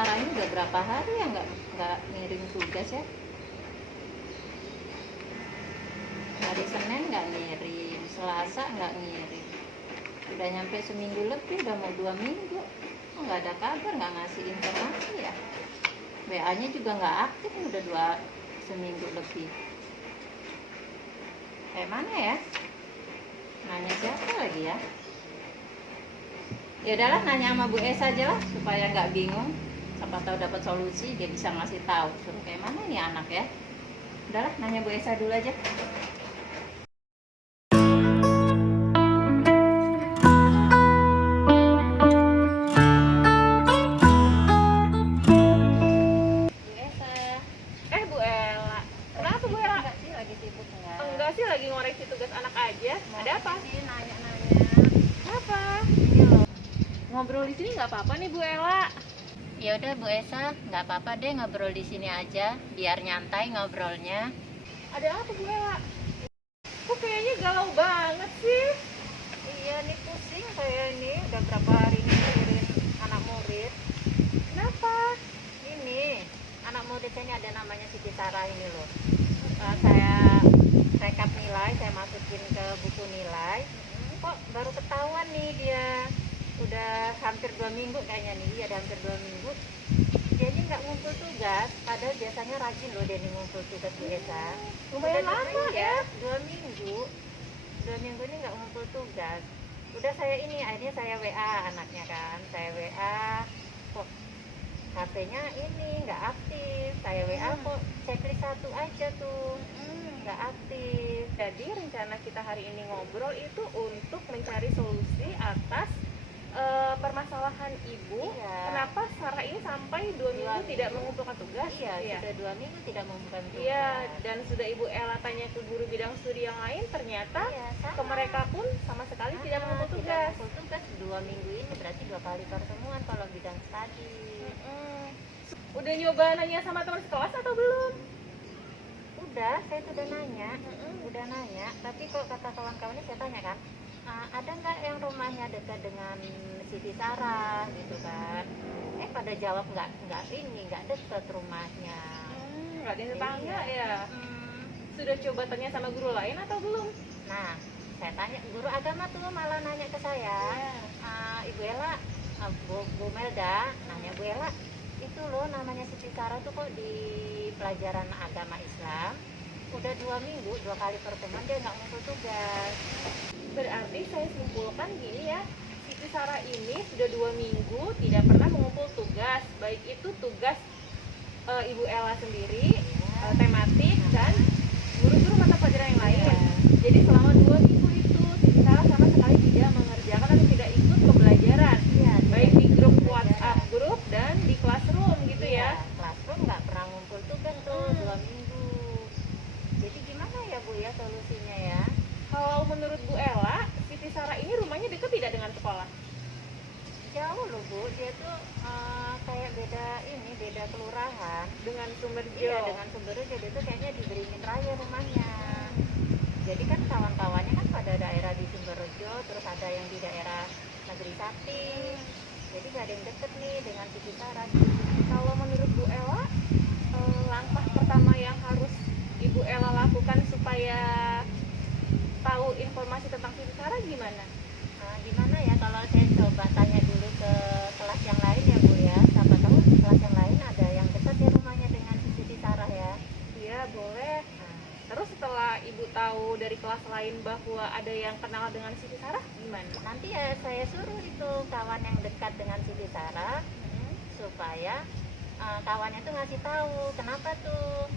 Sarah ini udah berapa hari ya nggak ngirim tugas ya. Hari Senin nggak ngirim, Selasa nggak ngirim, udah nyampe seminggu lebih, udah mau 2 minggu. Oh, nggak ada kabar, nggak ngasih informasi ya. WA-nya juga nggak aktif, udah seminggu lebih. Kayak mana ya? Nanya siapa lagi ya? Ya udahlah, nanya sama Bu Esa aja lah supaya nggak bingung. Siapa tahu dapat solusi, dia bisa ngasih tahu suruh kayak mana nih anak ya. Udahlah, nanya Bu Esa dulu aja. Bu Esa. Bu Ella. Kenapa Bu Ella? Enggak sih, lagi sibuk enggak? Enggak sih, lagi ngoreksi tugas anak aja. Ada apa? Sih, nanya-nanya. Apa? Ini loh. Ngobrol di sini nggak apa-apa nih Bu Ella. Ya udah Bu Esa, nggak apa-apa deh ngobrol di sini aja, biar nyantai ngobrolnya. Ada apa Bu Ella? Kok kayaknya galau banget sih? Iya nih, pusing saya ini, udah berapa hari ini mikirin anak murid. Kenapa? Ini anak murid saya ini ada namanya Siti Sarah ini loh. Saya rekap nilai, saya masukin ke buku nilai. Kok baru ketahuan nih dia udah hampir 2 minggu kayaknya nih, iya, ada hampir 2 minggu. Dia ini nggak ngumpul tugas, padahal biasanya rajin loh dia nih ngumpul tugas Bu Esa. Lumayan Udah lama ya. 2 minggu. 2 minggu ini nggak ngumpul tugas. Udah saya ini, akhirnya saya WA anaknya kan, saya WA, kok HP-nya ini nggak aktif. Saya WA kok checklist satu aja tuh nggak aktif. Jadi rencana kita hari ini ngobrol itu untuk mencari solusi atas permasalahan ibu. Iya. Kenapa Sarah ini sampai 2 minggu tidak mengumpulkan tugas? Iya, sudah 2 minggu tidak mengumpulkan tugas. Iya, dan sudah Ibu Ella tanya ke guru bidang studi yang lain, ternyata Iya, sama. ke mereka pun sama sekali tidak mengumpul Tidak tugas. mengumpul tugas 2 minggu ini, berarti 2 kali pertemuan kalau bidang studi. Udah nyoba nanya sama teman sekelas atau belum? Udah, saya tuh udah nanya, tapi kok kata kawan-kawannya saya tanya kan, ada nggak yang rumahnya dekat dengan Siti Sarah gitu kan? Pada jawab nggak dekat rumahnya. Nggak ada tetangga Iya. ya. Sudah coba tanya sama guru lain atau belum? Nah, saya tanya, guru agama tuh malah nanya ke saya, Ibu Ella, Bu Melda nanya, Bu Ella, itu loh namanya Siti Sarah tuh kok di pelajaran agama Islam udah 2 minggu, 2 kali pertemuan dia nggak ngumpul tugas. Berarti saya simpulkan gini ya, Siti Sarah ini sudah 2 minggu tidak pernah mengumpul tugas, baik itu tugas Ibu Ella sendiri, tematik, dan guru-guru mata pelajaran yang lain. Jadi selama 2 minggu itu Siti Sarah sama sekali tidak mengerjakan atau tidak ikut pembelajaran, baik di grup WhatsApp grup dan di classroom gitu ya. Classroom nggak pernah ngumpul tugas tuh 2 minggu. Jadi gimana ya Bu ya solusinya ya? Kalau menurut Bu Ella, Siti Sarah ini rumahnya dekat tidak dengan sekolah? Jauh loh Bu, dia tuh kayak beda kelurahan Dengan Sumberjo. Iya, dengan Sumberjo. Dia tuh kayaknya di Beringin Raya rumahnya. Jadi kan kawan-kawannya kan pada daerah di Sumberjo, terus ada yang di daerah Negeri Sati. Jadi gak ada yang deket nih dengan Siti Sarah. Kalau menurut Bu Ella, langkah pertama yang harus Ibu Ella lakukan supaya tahu informasi tentang Siti Sarah gimana? Gimana ya kalau saya coba tanya dulu ke kelas yang lain ya Bu ya. Siapa tahu kelas yang lain ada yang dekat ya rumahnya dengan Siti Sarah ya. Iya, boleh. Terus setelah Ibu tahu dari kelas lain bahwa ada yang kenal dengan Siti Sarah, gimana? Nanti ya saya suruh itu kawan yang dekat dengan Siti Sarah supaya kawannya tuh ngasih tahu kenapa tuh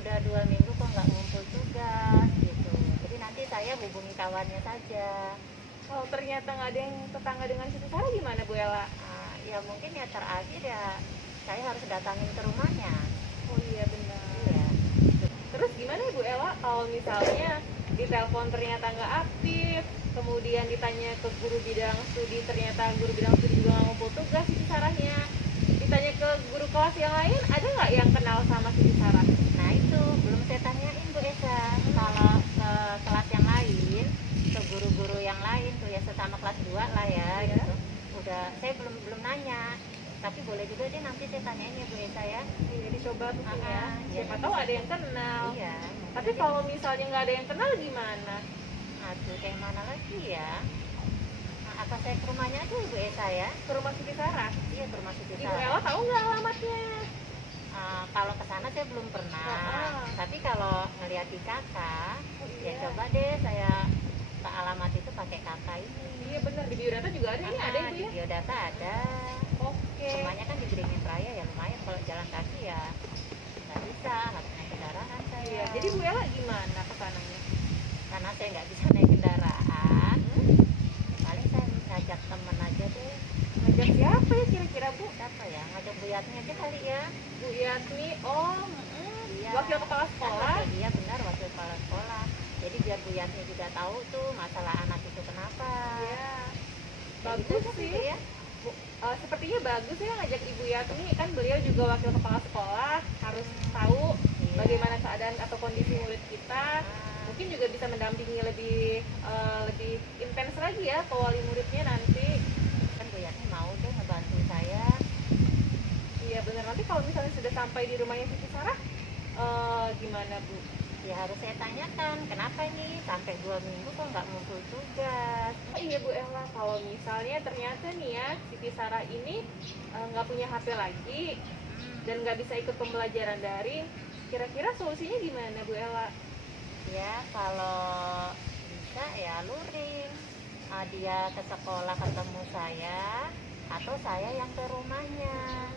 udah 2 minggu kok nggak ngumpul tugas gitu. Jadi nanti saya hubungi kawannya saja. Kalau ternyata nggak ada yang tetangga dengan Siti Sarah gimana Bu Ella? Ya mungkin ya terakhir ya saya harus datangin ke rumahnya. Oh iya benar. Iya. Terus gimana Bu Ella kalau misalnya di telepon ternyata nggak aktif, kemudian ditanya ke guru bidang studi ternyata guru bidang studi juga nggak ngumpul tugas Siti Sarahnya, ditanya ke guru kelas yang lain ada nggak yang kenal sama Siti Sarah? Nah itu belum saya tanyain Bu Esa. Kalau ke kelas yang lain, ke guru-guru yang lain tuh ya kelas 2 lah ya, gitu. Udah saya belum nanya, tapi boleh juga deh nanti saya tanya coba mungkin ya. Iya, Siapa nanti tahu saya ada yang kenal. Iya. Tapi kalau misalnya nggak ada yang kenal gimana? aduh kayak mana lagi ya? Apa saya ke rumahnya aja Ibu Esa ya? Ke rumah Siti Sarah. Iya, ke rumah Siti Ibu Sarah. Ella tahu nggak alamatnya? Kalau ke sana saya belum pernah. Tapi kalau ngeliat di kakak, Oh, ya iya. coba deh saya ke alamat itu pakai kakak ini. Iya benar, di biodata juga ada. Ini ada di Ibu ya? biodata ada. Oke. Rumahnya kan di Beringin Raya ya, lumayan kalau jalan kaki ya nggak bisa, harus naik kendaraan saya. Iya, jadi Bu Ella gimana ke sananya? Karena saya nggak bisa naik kendaraan, paling saya ngajak temen aja deh. Ngajak siapa ya kira-kira Bu? Siapa ya? Ngajak Bu Yatni aja kali ya. Bu Yatni, oh, Iya. wakil kepala sekolah. Iya benar, wakil kepala sekolah. Jadi biar Bu Yatni juga tahu tuh masalah anak itu kenapa. Iya. Kayak Bagus gitu sih. gitu ya. Sepertinya bagus ya ngajak Ibu Yatni, kan beliau juga wakil kepala sekolah, harus tahu Iya. bagaimana keadaan atau kondisi murid kita. Nah, Mungkin juga bisa mendampingi lebih intens lagi ya ke wali muridnya nanti. kan Bu Yatni mau deh ngebantu saya. Iya benar, nanti kalau misalnya sudah sampai di rumahnya Siti Sarah, gimana Bu? Ya harus saya tanyakan kenapa ini sampai 2 minggu kok nggak muncul tugas. Oh iya Bu Ella, kalau misalnya ternyata nih ya Siti Sarah ini nggak punya HP lagi dan nggak bisa ikut pembelajaran daring, kira-kira solusinya gimana Bu Ella? Ya kalau bisa ya luring. Dia ke sekolah ketemu saya atau saya yang ke rumahnya.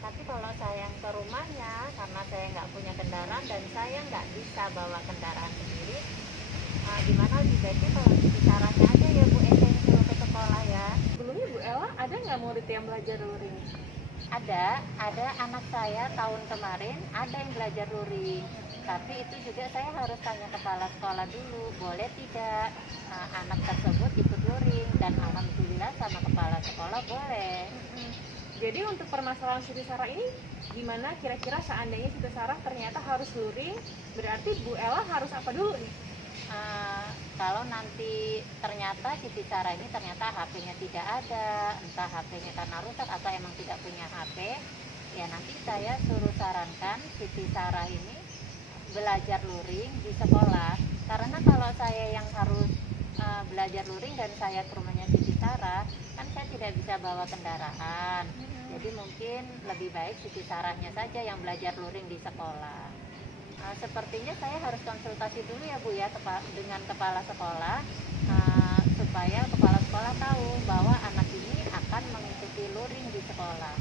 Tapi kalau saya yang ke rumahnya, karena saya nggak punya kendaraan dan saya nggak bisa bawa kendaraan sendiri, gimana lebih baiknya kalau bicaranya aja ya Bu Esa yang suruh ke sekolah ya. Sebelumnya Bu Ella ada nggak murid yang belajar luring? Ada anak saya tahun kemarin ada yang belajar luring. Tapi itu juga saya harus tanya kepala sekolah dulu, boleh tidak anak tersebut ikut luring, dan alhamdulillah sama kepala sekolah boleh. Jadi untuk permasalahan Siti Sarah ini gimana kira-kira seandainya Siti Sarah ternyata harus luring, berarti Bu Ella harus apa dulu nih? Kalau nanti ternyata Siti Sarah ini ternyata HP-nya tidak ada, entah HP-nya karena rusak atau emang tidak punya HP, ya nanti saya suruh sarankan Siti Sarah ini belajar luring di sekolah. Karena kalau saya yang harus belajar luring dan saya ke rumahnya Siti Sarah, kan saya tidak bisa bawa kendaraan. Jadi mungkin lebih baik Siti Sarahnya saja yang belajar luring di sekolah. Sepertinya saya harus konsultasi dulu ya Bu ya dengan kepala sekolah, supaya kepala sekolah tahu bahwa anak ini akan mengikuti luring di sekolah.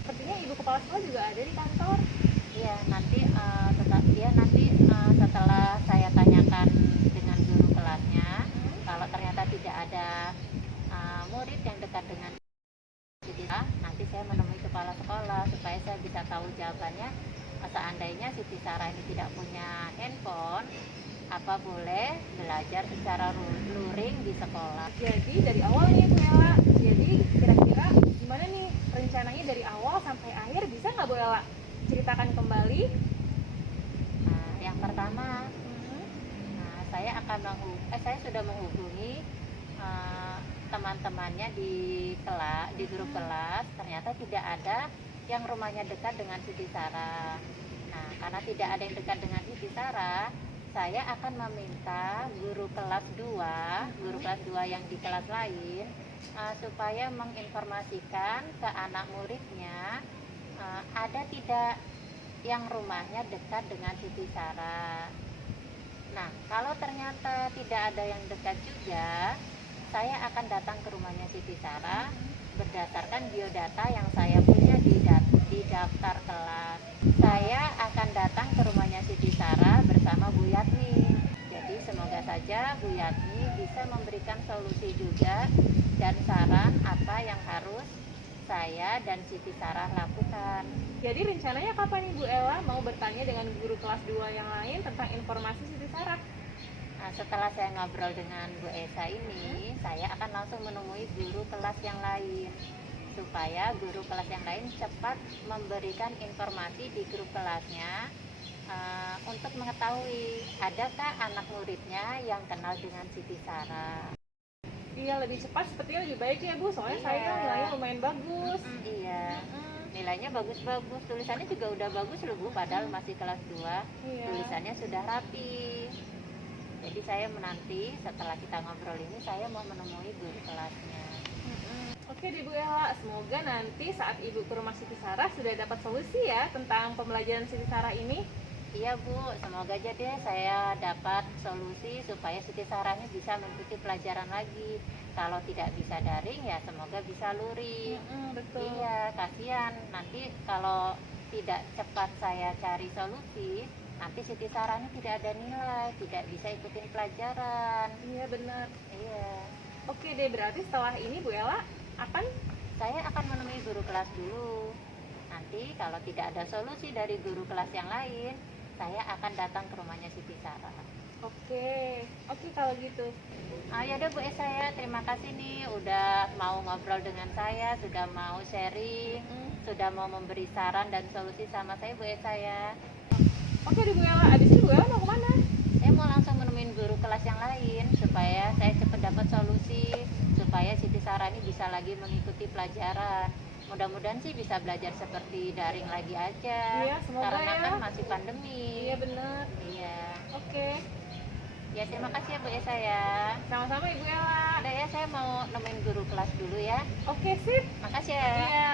Sepertinya Ibu Kepala Sekolah juga ada di kantor. Iya, nanti setelah saya tanyakan dengan guru kelasnya, kalau ternyata tidak ada murid yang dekat dengan Siti Sarah, nanti saya menemui kepala sekolah supaya saya bisa tahu jawabannya. Seandainya Siti Sarah ini tidak punya handphone, apa boleh belajar secara luring di sekolah? Jadi dari awal nih Bu Ella, jadi kira-kira gimana nih rencananya dari awal sampai akhir, bisa nggak Bu Ella ceritakan kembali? Yang pertama, saya sudah menghubungi teman-temannya di grup kelas. Ternyata tidak ada yang rumahnya dekat dengan Siti Sarah. Nah, karena tidak ada yang dekat dengan Siti Sarah, saya akan meminta guru kelas 2 yang di kelas lain, supaya menginformasikan ke anak muridnya ada tidak yang rumahnya dekat dengan Siti Sarah. Nah, kalau ternyata tidak ada yang dekat juga, saya akan datang ke rumahnya Siti Sarah berdasarkan biodata yang saya punya di daftar kelas. Saya akan datang ke rumahnya Siti Sarah bersama Bu Yatni. Jadi semoga saja Bu Yatni bisa memberikan solusi juga dan saran apa yang harus saya dan Siti Sarah lakukan. Jadi rencananya kapan nih Bu Ella mau bertanya dengan guru kelas 2 yang lain tentang informasi Siti Sarah? Setelah saya ngobrol dengan Bu Esa ini, saya akan langsung menemui guru kelas yang lain supaya guru kelas yang lain cepat memberikan informasi di grup kelasnya untuk mengetahui adakah anak muridnya yang kenal dengan Siti Sarah. Iya, lebih cepat sepertinya lebih baik ya Bu, soalnya Iya. saya nilainya lumayan bagus. Iya. nilainya bagus-bagus, tulisannya juga udah bagus loh Bu, padahal masih kelas 2. Iya. Tulisannya sudah rapi. Jadi saya menanti setelah kita ngobrol ini, saya mau menemui guru kelasnya. Oke deh Bu Ella, semoga nanti saat Ibu ke rumah Siti Sarah sudah dapat solusi ya tentang pembelajaran Siti Sarah ini. Iya Bu, semoga aja deh saya dapat solusi supaya Siti Sarahnya bisa mengikuti pelajaran lagi. Kalau tidak bisa daring ya semoga bisa luring. Betul. Iya, kasihan nanti kalau tidak cepat saya cari solusi, nanti Siti Sarahnya tidak ada nilai, tidak bisa ikutin pelajaran. Iya benar. Iya, Oke deh, berarti setelah ini Bu Ella akan saya akan menemui guru kelas dulu. Nanti kalau tidak ada solusi dari guru kelas yang lain, saya akan datang ke rumahnya Siti Sarah. Oke kalau gitu. Ya udah Bu Esa ya, terima kasih nih udah mau ngobrol dengan saya, sudah mau sharing, sudah mau memberi saran dan solusi sama saya Bu Esa ya. Oke deh Bu Ella, abis itu Bu Ella mau kemana? Saya mau langsung menemuin guru kelas yang lain supaya saya cepat dapat solusi, supaya Siti Sarah ini bisa lagi mengikuti pelajaran. Mudah-mudahan sih bisa belajar seperti daring lagi aja. Iya, semoga karena ya. kan masih pandemi. Iya benar. Iya. Oke, Ya terima kasih ya Bu Esa ya. sama-sama Ibu Ella. Udah ya, saya mau nemuin guru kelas dulu ya. Oke sip. Makasih ya. Iya.